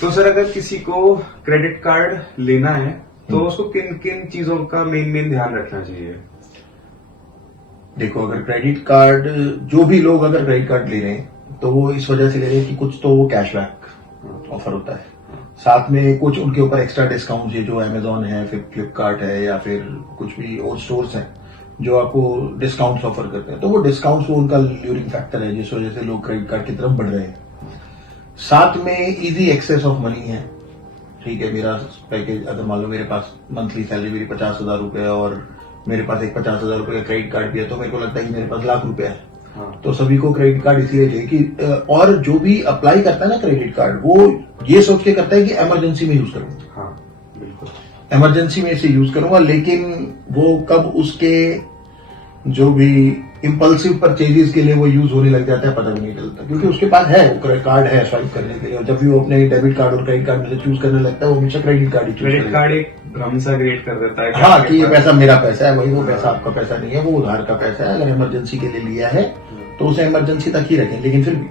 तो सर अगर किसी को क्रेडिट कार्ड लेना है तो उसको किन किन चीजों का मेन ध्यान रखना चाहिए? देखो, अगर क्रेडिट कार्ड, जो भी लोग अगर क्रेडिट कार्ड ले रहे हैं तो वो इस वजह से ले रहे हैं कि कुछ तो वो कैशबैक ऑफर होता है, साथ में कुछ उनके ऊपर एक्स्ट्रा डिस्काउंट है, जो अमेजोन है, फिर फ्लिपकार्ट है, या फिर कुछ भी और स्टोर्स हैं जो आपको डिस्काउंट्स ऑफर करते हैं। तो वो डिस्काउंट्स वो उनका ल्यूरिंग फैक्टर है जिस वजह से लोग क्रेडिट कार्ड की तरफ बढ़ रहे हैं। साथ में इजी एक्सेस ऑफ मनी है। ठीक है, मेरा पैकेज, अगर मान लो मेरे पास मंथली सैलरी मेरी 50,000 रुपए है और मेरे पास एक 50,000 रुपए का क्रेडिट कार्ड भी है, तो मेरे को लगता है कि मेरे पास लाख रुपए है। हाँ। तो सभी को क्रेडिट कार्ड इसलिए चाहिए कि और जो भी अप्लाई करता है ना क्रेडिट कार्ड, वो ये सोच के करता है कि इमरजेंसी में यूज करूंगा। हाँ, बिल्कुल। इमरजेंसी में इसे यूज करूंगा, लेकिन वो कब उसके जो भी इंपल्सिव परचेजेस के लिए वो यूज होने लग जाता है पता भी नहीं चलता, क्योंकि उसके पास है, वो कार्ड है स्वाइप करने के लिए, और जब भी वो अपने डेबिट कार्ड और क्रेडिट कार्ड में से चूज करने लगता है वो हमेशा क्रेडिट कार्ड ही चूज क्रेडिट कार्ड एक भ्रम सा क्रिएट कर देता है हाँ, कि ये पैसा मेरा पैसा है, वही वो पैसा आपका पैसा नहीं है, वो उधार का पैसा है। अगर इमरजेंसी के लिए लिया है तो उसे इमरजेंसी तक ही रखें। लेकिन फिर भी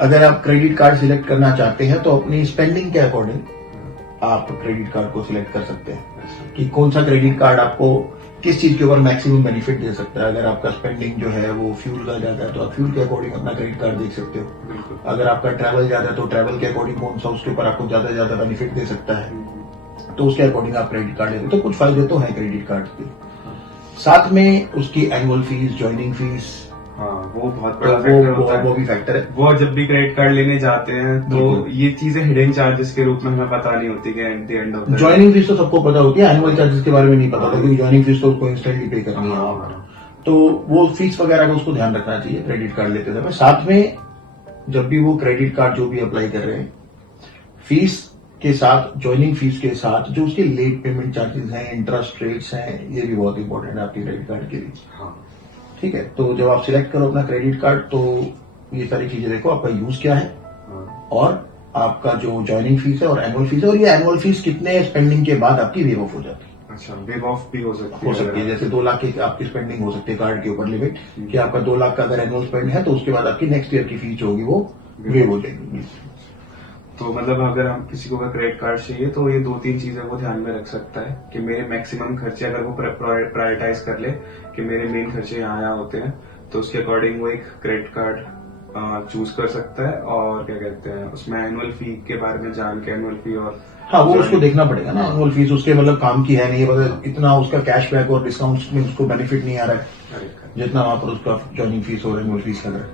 अगर आप क्रेडिट कार्ड सिलेक्ट करना चाहते हैं तो अपनी स्पेंडिंग के अकॉर्डिंग आप क्रेडिट कार्ड को सिलेक्ट कर सकते हैं कि कौन सा क्रेडिट कार्ड आपको किस चीज के ऊपर मैक्सिमम बेनिफिट दे सकता है। अगर आपका स्पेंडिंग जो है वो फ्यूल का ज्यादा है तो आप फ्यूल के अकॉर्डिंग अपना क्रेडिट कार्ड देख सकते हो। अगर आपका ट्रैवल ज्यादा है तो ट्रैवल के अकॉर्डिंग कौन सा उसके ऊपर आपको ज्यादा से ज्यादा बेनिफिट दे सकता है, तो उसके अकॉर्डिंग आप क्रेडिट कार्ड लेते हो। तो कुछ फायदे तो हैं क्रेडिट कार्ड के, साथ में उसकी एनुअल फीस, ज्वाइनिंग फीस, हाँ, वो बहुत बड़ा फैक्टर होता है। वो भी फैक्टर है। वो जब भी क्रेडिट कार्ड लेने जाते हैं तो ये चीजें हिडन चार्जेस के रूप में हमें पता नहीं होती कि at the end of the joining fees तो सबको पता होती है, एनुअल चार्जेस के बारे में नहीं पता था, क्योंकि ज्वाइनिंग फीस तो उसको इंस्टेंटली पे करनी है। तो वो फीस वगैरह का उसको ध्यान रखना चाहिए क्रेडिट कार्ड लेते समय। साथ में जब भी वो क्रेडिट कार्ड जो भी अप्लाई कर रहे हैं, फीस के साथ, ज्वाइनिंग फीस के साथ जो उसके लेट पेमेंट चार्जेस हैं, इंटरेस्ट रेट्स हैं, ये भी बहुत इंपॉर्टेंट है आपके क्रेडिट कार्ड के लिए। हाँ। ठीक है, तो जब आप सिलेक्ट करो अपना क्रेडिट कार्ड तो ये सारी चीजें देखो, आपका यूज क्या है और आपका जो ज्वाइनिंग फीस है और एनुअल फीस है, और ये एनुअल फीस कितने स्पेंडिंग के बाद आपकी वेव ऑफ हो जाती है। अच्छा, वेव ऑफ भी हो सकती है। जैसे 2 लाख की आपकी स्पेंडिंग हो सकती है कार्ड के ऊपर लिमिट, कि आपका 2 लाख का अगर एनुअल स्पेंड है तो उसके बाद आपकी नेक्स्ट ईयर की फीस होगी वो वेव हो जाएगी। तो मतलब अगर हम किसी को क्रेडिट कार्ड चाहिए तो ये 2-3 चीजें वो ध्यान में रख सकता है कि मेरे मैक्सिमम खर्चे अगर वो प्रायोरिटाइज कर ले कि मेरे मेन खर्चे यहाँ होते हैं, तो उसके अकॉर्डिंग वो एक क्रेडिट कार्ड चूज कर सकता है। और क्या कहते हैं, उसमें एनुअल फी के बारे में जान के, एनुअल फी और हाँ, वो उसको देखना पड़ेगा ना, एनुअल फीस उसके मतलब काम की है नहीं, मतलब इतना उसका कैशबैक और डिस्काउंट में उसको बेनिफिट नहीं आ रहा है जितना वहां पर उसका ज्वाइनिंग फीस और एनुअल फीस लग रहा है।